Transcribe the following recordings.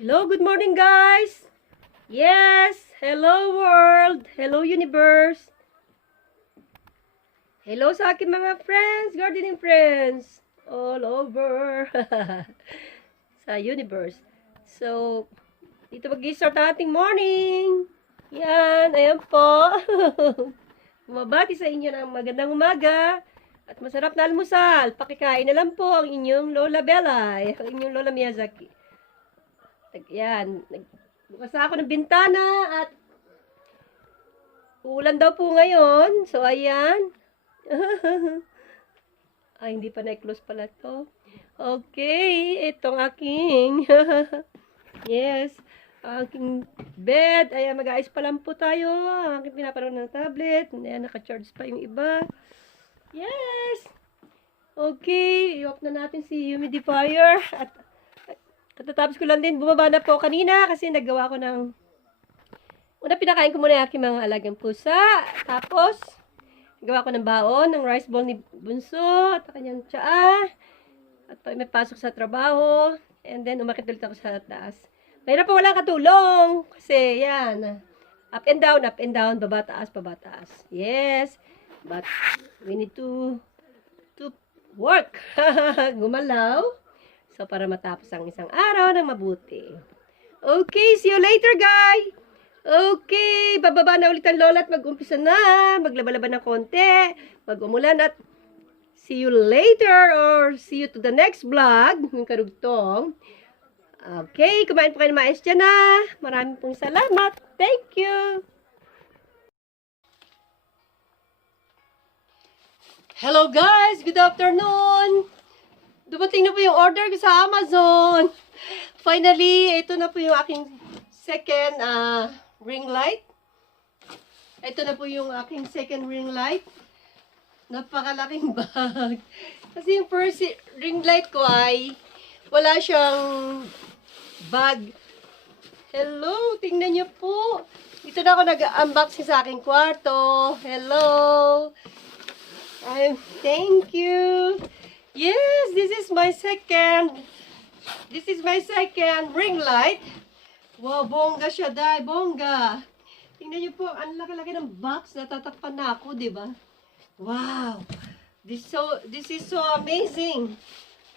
Hello, good morning guys! Yes, hello world! Hello universe! Hello sa aking mga friends, gardening friends! All over! Sa universe. So, dito mag-start ang ating morning! Yan, ayan po! Mabati sa inyo ng magandang umaga at masarap na almusal. Pakikain na lang po ang inyong Lola Belay, ang inyong Lola Miyazaki. Yan, bukas na ako ng bintana at uulan daw po ngayon. So, ayan. Ay, hindi pa na-close pala to. Okay, itong aking yes, aking bed. Ayan, mag-aayos pa lang po tayo. Ang aking pinapanood ng tablet. Ayan, naka-charge pa yung iba. Yes! Okay, i-off na natin si humidifier at katatapos ko lang din, bumaba na po kanina kasi naggawa ko ng pinakain ko muna yung aking mga alagang pusa. Tapos, nagawa ko ng baon, ng rice bowl ni Bunso at kanyang tsaa. At may pasok sa trabaho. And then, umakit ulit ako sa taas. Mahirap pa walang katulong. Kasi, yan. Up and down, baba taas, baba taas. Yes. But, we need to work. Gumalaw. So, para matapos ang isang araw ng mabuti. Okay, see you later, guys! Okay, bababa na ulit ang lola at mag-umpisa na. Maglaba-laba ng konti. Mag-umulan at see you later or see you to the next vlog. Yung karugtong. Okay, kumain po kayo ng mais dyan na. Maraming pong salamat. Thank you! Hello, guys! Good afternoon! Dumating na po yung order ko sa Amazon. Finally, ito na po yung aking second ring light. Ito na po yung aking second ring light. Napakalaking bag. Kasi yung first ring light ko ay wala siyang bag. Hello, tingnan niyo po. Dito na ako nag-unboxing sa aking kwarto. Hello. Thank you. Yes, this is my second ring light. Wow, bongga siya, dai, bongga. Tingnan niyo po, ang laki-laki ng box, natatakpan na ako, 'di ba? Wow. This is so amazing.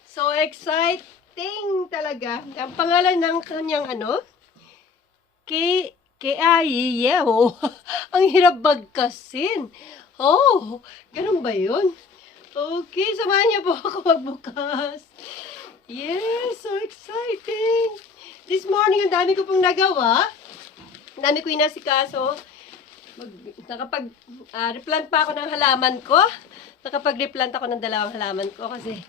So exciting talaga. Ang pangalan ng kanyang Keayeo. Ang hirap bagkasin. Oh, ganun ba 'yun? Okay, samahan niyo po ako magbukas. Yes, so exciting. This morning, ang dami ko pong nagawa. Ang dami ko inasikaso. Replant pa ako ng halaman ko. Nakapag-replant ako ng dalawang halaman ko kasi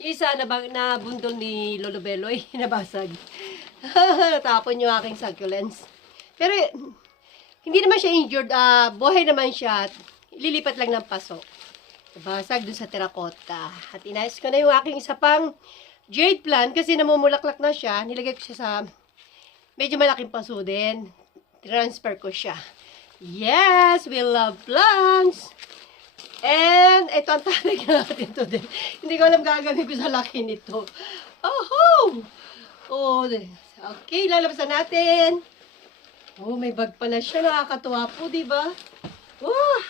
yung isa nabundol ni Lolo Beloy, nabasag. Natapon yung aking succulents. Pero, hindi naman siya injured. Buhay naman siya. Lilipat lang ng paso. Basag dun sa terracotta. At inayos ko na yung aking isa pang jade plant kasi namumulaklak na siya. Nilagay ko siya sa medyo malaking paso din. Transfer ko siya. Yes, we love plants. And ito ang talag natin today. Hindi ko alam gagawin ko sa laki nito. Oh, okay, lalabasan natin. Oh, may bag pala siya. Nakakatuwa po, diba? Oh,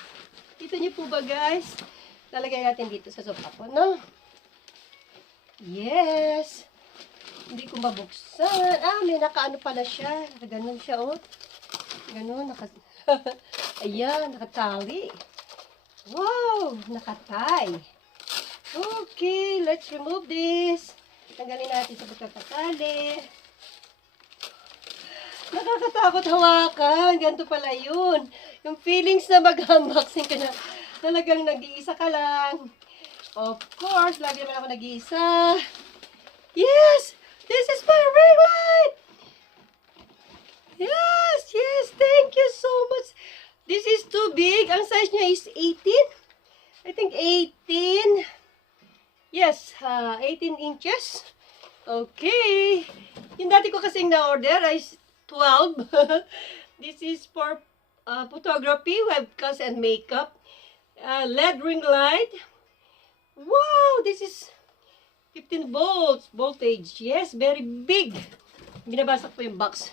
kita niyo po ba, guys? Lalagay natin dito sa sofa ko, no? Yes. Hindi ko mabuksan. May nakaano pala siya. Nakaganon siya, oh. Ganon, ayan, nakatali. Wow, nakatay. Okay, let's remove this. Tanggalin natin sa pagkakatali. Nakakatakot hawakan. Ganito pala yun. Yung feelings na mag-unboxing ka na. Talagang nag-iisa ka lang. Of course, lagi naman ako nag-iisa. Yes! This is my ring light! Yes! Thank you so much. This is too big. Ang size niya is 18. I think 18. Yes, 18 inches. Okay. Yung dati ko kasing na-order ay 12. This is for photography, webcast, and makeup. LED ring light. Wow, this is 15 volts voltage. Yes, very big. binabasa ko yung box.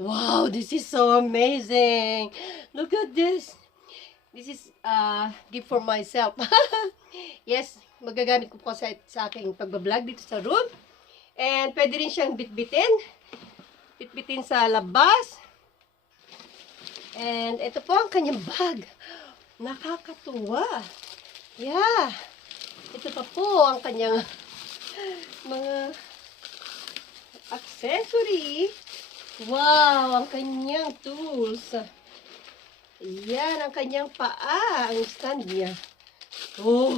Wow, this is so amazing. Look at this. This is gift for myself. Yes, magagamit ko po sa aking pagbablog dito sa room. And pwede rin siyang bitbitin. Bitbitin sa labas. And ito po ang kanyang bag. Nakakatuwa. Yeah. Ito pa po ang kanyang mga accessory. Wow, ang kanyang tools. Yan, ang kanyang paa. Ang stand niya. Oh,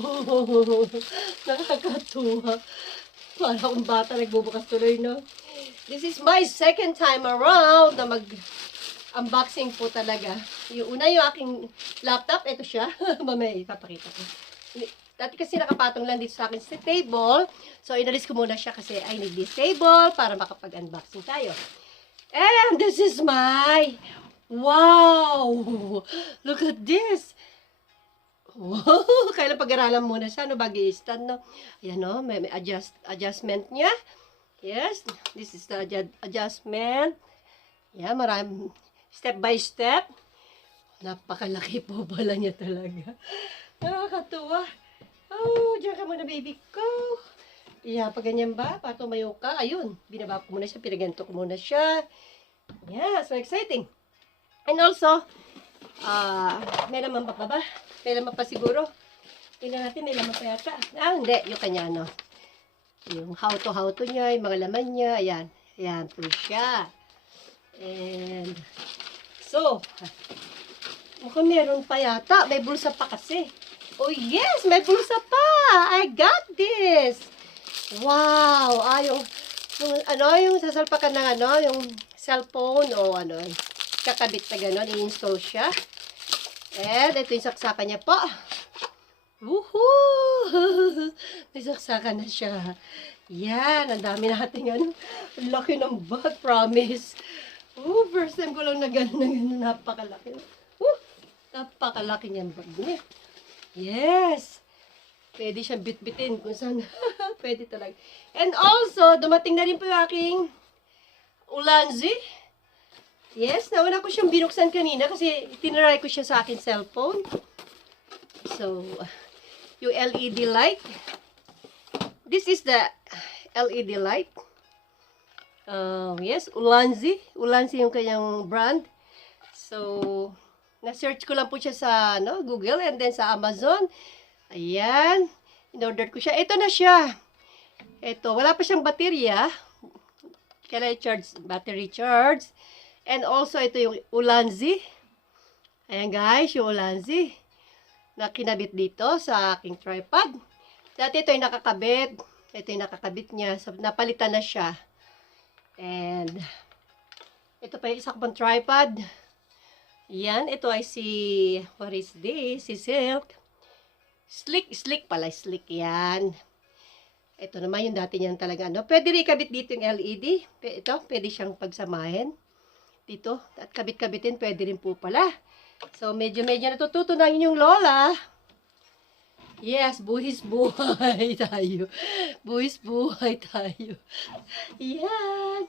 nakakatuwa. Para akong bata nagbubukas tuloy, no? This is my second time around na mag-unboxing po talaga. Yung una, yung aking laptop. Ito siya. Mamaya, ipapakita ko. Dati kasi nakapatong lang dito sa akin sa table. So, inalis ko muna siya kasi I need this table para makapag-unboxing tayo. And this is my... Wow! Look at this! Wow! Kailan pag-aralan muna siya, no? Bago i-stand, no? Ayan, no? May adjustment niya. Yes, this is the adjustment. Yan, maraming step by step. Napakalaki po pala niya talaga. Nakakatuwa. Oh, diyan ka muna, baby ko. Yeah, pag ganyan ba? Patumayo ka. Ayun, binaba ko muna siya. Pinaganto ko muna siya. Yeah, so exciting. And also, may laman pa ba? May laman pa siguro. Tingnan natin, may laman pa yata. Hindi. Yung kanya, ano. Yung how to niya, yung mga laman niya. Ayan. Ayan po siya. And, so, mukhang meron pa yata. May bulsa pa kasi. Oh, yes! May bulsa pa! I got this! Wow! Yung sasalpakan ng yung cellphone o kakabit na gano'n, i-install siya. And ito yung saksakan niya po. Woohoo! May saksakan na siya. Yan, ang dami natin laki ng bag, promise. First time ko lang na gano'n, napakalaki. Napakalaki niyang bag niya. Yes! Pwede siyang bitbitin kung saan. Pwede talaga. And also, dumating na rin po yung aking Ulanzi. Yes, nauna ko siyang binuksan kanina kasi tinaray ko siya sa akin cellphone. So, yung LED light. This is the LED light. Yes, Ulanzi. Ulanzi yung kanyang brand. So, na-search ko lang po siya sa Google and then sa Amazon. Ayan. In-order ko siya. Ito na siya. Ito. Wala pa siyang baterya. Kailangan i-charge. Battery charge. And also, ito yung Ulanzi. Ayan guys, yung Ulanzi. Na kinabit dito sa aking tripod. Dati ito yung nakakabit. Ito yung nakakabit niya. So, napalitan na siya. And, ito pa yung isa pang tripod. Yan, ito ay what is this? Si Silk. Slick pala, slick yan. Ito naman yung dati niyan talaga, Pwede rin ikabit dito yung LED. Ito, pwede siyang pagsamahin. Dito, at kabit-kabitin, pwede rin po pala. So, medyo natututo na yung lola. Yes, buhis-buhay tayo. Buhis-buhay tayo. Yan.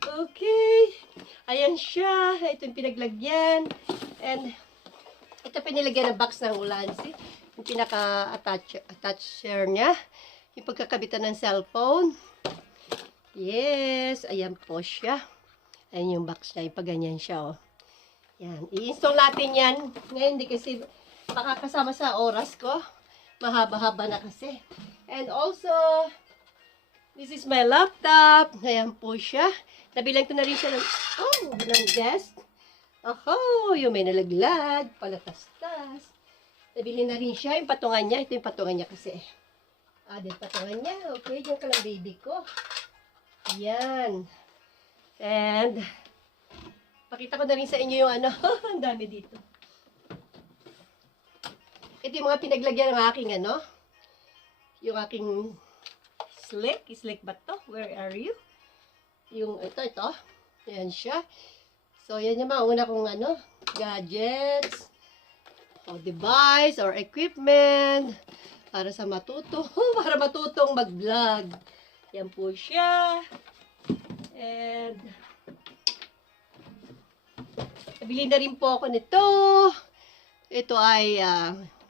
Okay. Ayan siya. Ito yung pinaglagyan. And, ito pinilagyan ng box ng Ulanzi. Yung pinaka-attacher niya. Yung pagkakabitan ng cellphone. Yes. Ayan po siya. Ayan yung box niya. Yung pagganyan siya, Yan. I-install natin yan. Ngayon, hindi kasi makakasama sa oras ko. Mahaba-haba na kasi. And also, this is my laptop. Ayan po siya. Nabilang ko na rin siya ng desk. Yung may nalaglag. Palatas-tas. Nabili na rin siya. Yung patungan niya. Ito yung patungan niya kasi. Din patungan niya. Okay, dyan ka lang baby ko. Yan. And, pakita ko na rin sa inyo yung ang dami dito. Ito yung mga pinaglagyan ng aking yung aking slick. Slick ba to? Where are you? Yung ito. Ayan siya. So, yan yung mga una kong gadgets, o device, or equipment, para sa para matutong mag-vlog. Yan po siya. And, nabili na rin po ako nito. Ito ay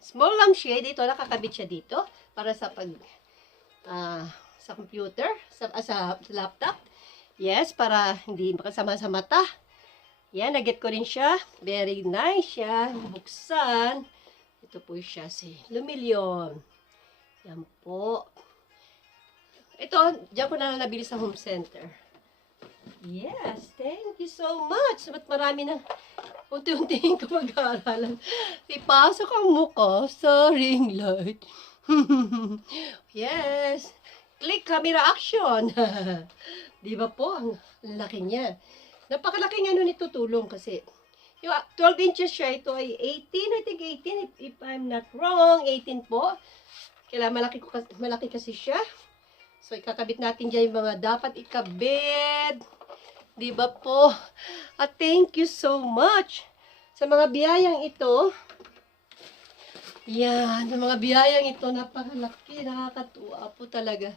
small lampshade. Ito, nakakabit siya dito para sa sa computer, sa laptop. Yes, para hindi makasama sa mata. Yan, nag-get ko rin siya. Very nice siya. Buksan. Ito po siya, si Lumilyon. Yan po. Ito, diyan ko na nabili sa home center. Yes, thank you so much. Ba't marami na unti-untiin ko mag-aaralan. Ipasok ang mukha sa ring light. Yes. Click camera action. Di ba po? Ang laki niya. Napakalaking ano nito tulong kasi. Yung 12 inches siya, ito ay 18. I think 18 if I'm not wrong. 18 po. Kailangan malaki kasi siya. So, ikakabit natin dyan yung mga dapat ikabit. Di ba po? At thank you so much sa mga biyayang ito. Yan, sa mga biyayang ito, napakalaki, nakakatuwa po talaga.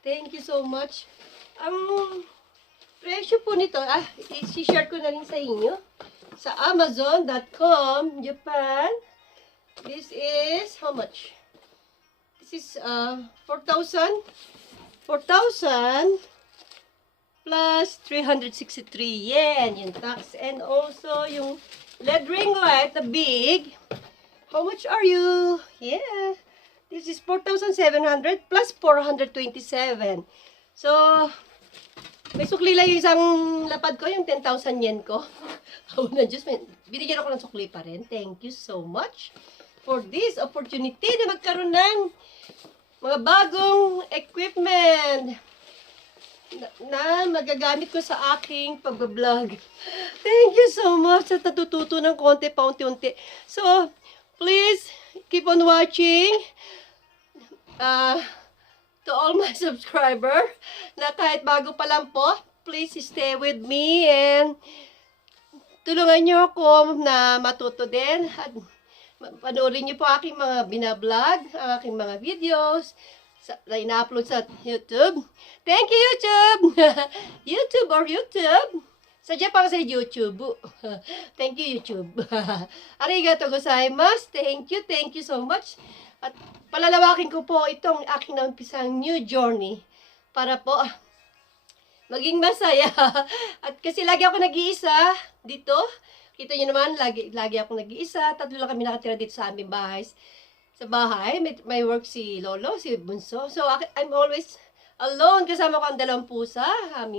Thank you so much. Ang presyo po nito, i-share ko na rin sa inyo. Sa Amazon.com, Japan. This is, how much? This is 4,000 plus 363 yen yung tax. And also yung LED ring light, the big. How much are you? Yeah. This is 4,700 plus 427. So, may sukli lang yung isang lapad ko, yung 10,000 yen ko. Oh, na Diyos, binigyan ako ng sukli pa rin. Thank you so much for this opportunity na magkaroon ng mga bagong equipment na magagamit ko sa aking pag-vlog. Thank you so much sa natututo ng konti pa unti-unti. So, please keep on watching. To all my subscriber na kahit bago pa lang po, please stay with me and tulungan nyo ako na matuto din at panoorin nyo po aking mga binablog, ang aking mga videos na ina-upload sa YouTube. Thank you, YouTube! YouTube or YouTube? Sadya pa sa YouTube. Thank you, YouTube. Arigato gozaimasu. Thank you so much. At palalawakin ko po itong aking naumpisang new journey para po maging masaya. At kasi lagi ako nag-iisa dito. Kita nyo naman, lagi ako nag-iisa. 3 lang kami nakatira dito sa aming bahay. Sa bahay, may work si Lolo, si Bunso. So, I'm always alone. Kasama ko ang 2 pusa.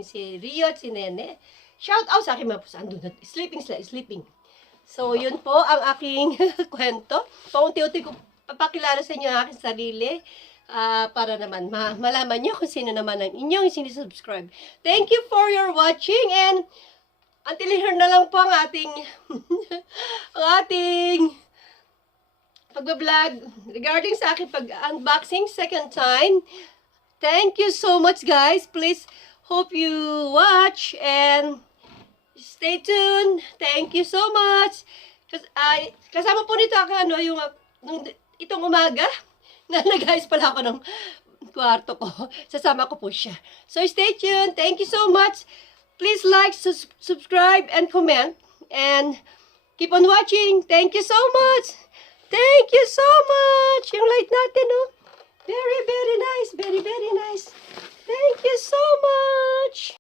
Si Rio at si Nene. Shout out sa aking mga pusa. Andun na, sleeping. So, yun po ang aking kwento. Paunti-unti ko papakilala sa inyo ang aking sarili. Para naman malaman nyo kung sino naman ang inyong sinisubscribe. Thank you for your watching and until here na lang po ang ating pag-vlog regarding sa aking pag-unboxing second time. Thank you so much guys. Please hope you watch and stay tuned. Thank you so much. Kasama po nito ang itong umaga na nag-ayos pala ako ng kwarto ko. Sasama ko po siya. So, stay tuned. Thank you so much. Please like, subscribe, and comment. And keep on watching. Thank you so much. Thank you so much. Yung light natin, oh. Very, very nice. Very, very nice. Thank you so much.